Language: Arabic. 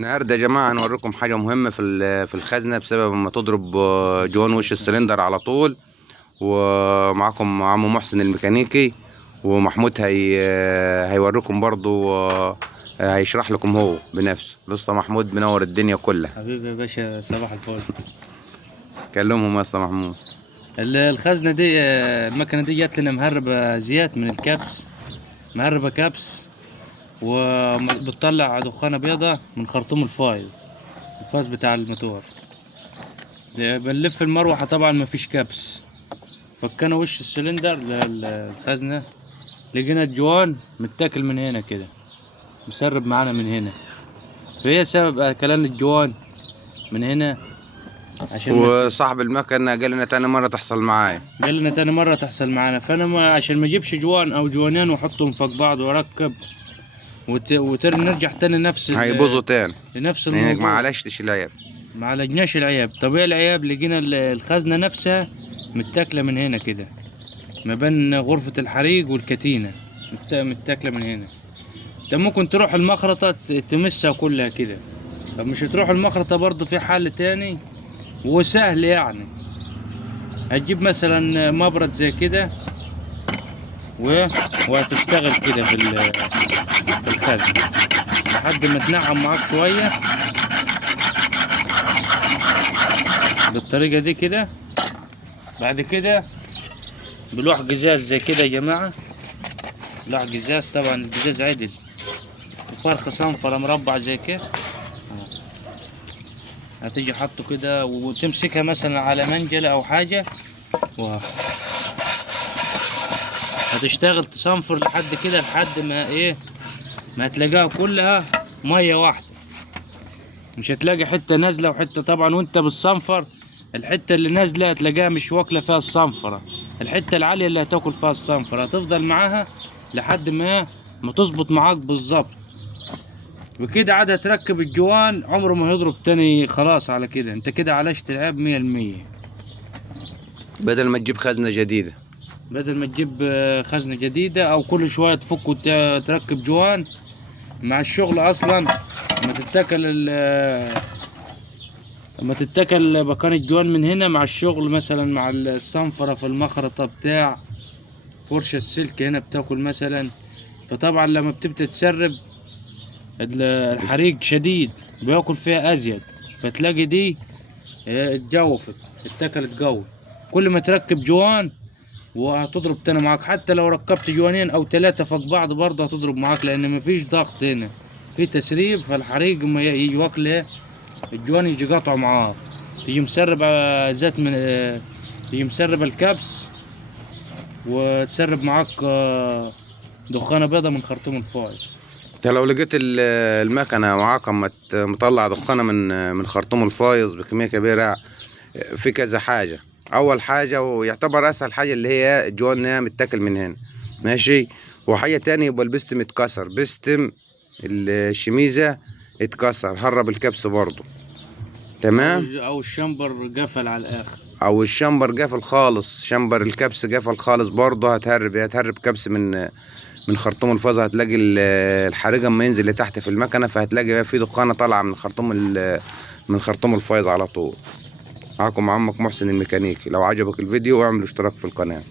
النهارده يا جماعه هنوريكم حاجه مهمه في الخزنه بسبب ما تضرب جوان وش السلندر على طول. ومعاكم عم محسن الميكانيكي، ومحمود هيوريكم برضو، هيشرح لكم هو بنفسه. لسه محمود منور الدنيا كلها. حبيبي يا باشا، صباح الفل. كلمهم يا اسطى محمود. الخزنة دي، المكنة دي جات لنا مهربة زيت من الكبس، مهربة كبس، وبتطلع دخانة بيضة من خرطوم الفاز بتاع الموتور. بنلف المروحة، طبعا مفيش كبس. فكنا وش السلندر للخزنة، لقينا الجوان متاكل من هنا كده، مسرب معانا من هنا. فهي سبب اكلان الجوان من هنا. وصاحب المكنه قال لنا تاني مره تحصل معايا، قال لنا تاني مرة تحصل معانا. فانا عشان ما اجيبش جوان او جوانين واحطهم فوق بعض واركب نرجع تاني هيبوظوا تاني لنفس لانك ما الموضوع. عالجتش العيب. ما عالجناش العياب. طبيعي العياب لقينا الخزنة نفسها متاكلة من هنا كده، ما بين غرفة الحريق والكتينة، متاكلة من هنا. انت ممكن تروح المخرطة تمسها كلها كده. طب مش هتروح المخرطة برضو، في حل تاني وسهل يعني. هتجيب مثلا مبرد زي كده وهتشتغل كده في الخزنة لحد ما تنعم معاك شوية بالطريقة دي كده. بعد كده بلوح قزاز زي كده يا جماعة، لوح قزاز، طبعا القزاز عدل، وفرخة صنفرة مربع زي كده. هتيجي حطه كده وتمسكها مثلا على منجلة او حاجة، هتشتغل تصنفر لحد كده، لحد ما ما هتلاقيها كلها مية واحدة. مش هتلاقي حتة نازلة وحتة، طبعا وانت بالصنفر الحتة اللي نازلة هتلاقيها مش واكلة فيها الصنفرة، الحتة العالية اللي هتاكل فيها الصنفرة هتفضل معاها لحد ما تظبط معاك بالظبط. وكده عاد هتركب الجوان عمره ما هيضرب تاني. خلاص على كده انت كده عالجت العيب 100%. بدل ما تجيب خزنه جديده، بدل ما تجيب خزنة جديدة او كل شوية تفك وتركب جوان مع الشغل. اصلا لما تتكل بكان الجوان من هنا مع الشغل، مثلا مع الصنفرة في المخرطة بتاع فرشة السلك هنا بتاكل مثلا. فطبعا لما بتبدأ تسرب الحريق شديد بياكل فيها ازيد، فتلاقي دي اتجوفت، اتكلت قوي. كل ما تركب جوان وهتضرب تاني معاك. حتى لو ركبت جوانين او ثلاثة فوق بعض برضه هتضرب معاك، لان مفيش ضغط هنا، في تسريب. فالحريق ما يجي واكله الجوان يجي قاطعه معاه، تيجي مسرب زيت من تيجي مسرب الكبس، وتسرب معاك دخانة بيضة من خرطوم الفايز. انت لو لقيت المكنه معاك مطلع دخانه من خرطوم الفايز بكميه كبيره، في كذا حاجه. اول حاجه ويعتبر اسهل حاجه اللي هي الجوان متاكل من هنا، ماشي. وحاجه تانية يبقى البستم اتكسر، بستم الشميزه اتكسر، هرب الكبس برضو، تمام. او الشمبر قفل على الاخر، او الشمبر قفل خالص، شمبر الكبس قفل خالص برضه، هتهرب كبس من خرطوم الفاز. هتلاقي الحريقه اما ينزل لتحت في المكنه، فهتلاقي في دخانه طالعه من خرطوم الفايز على طول. معاكم عمك محسن الميكانيكي. لو عجبك الفيديو اعمل اشتراك في القناه.